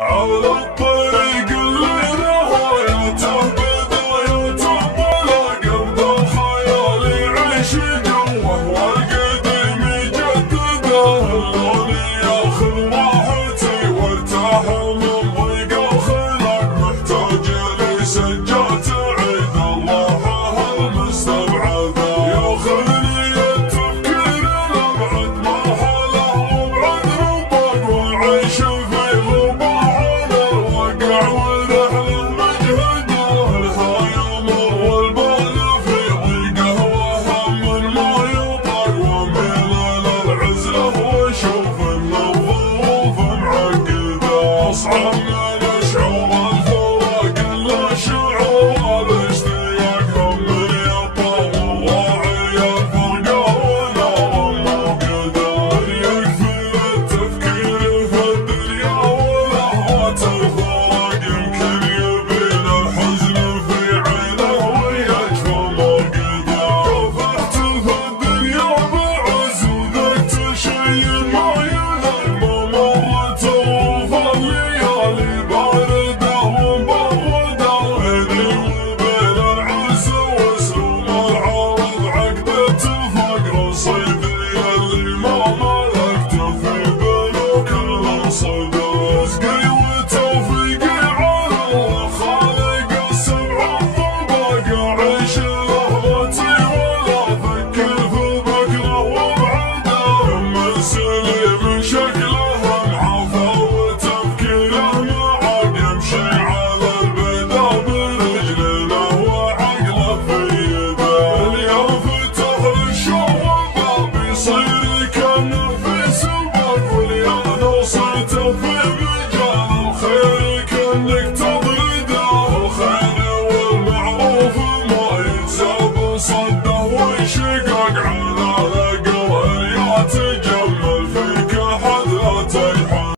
على الطريق اللي نهايته بدايته بلا قبض الخيال يعيش جوه والقديم يجدده اللون ياخذ راحتي وارتاح من ضيق الخلق محتاج لسجات عيد الله المستبعده ياخذني التفكير الابعد مرحله وابعد ربك والعيش في أصعب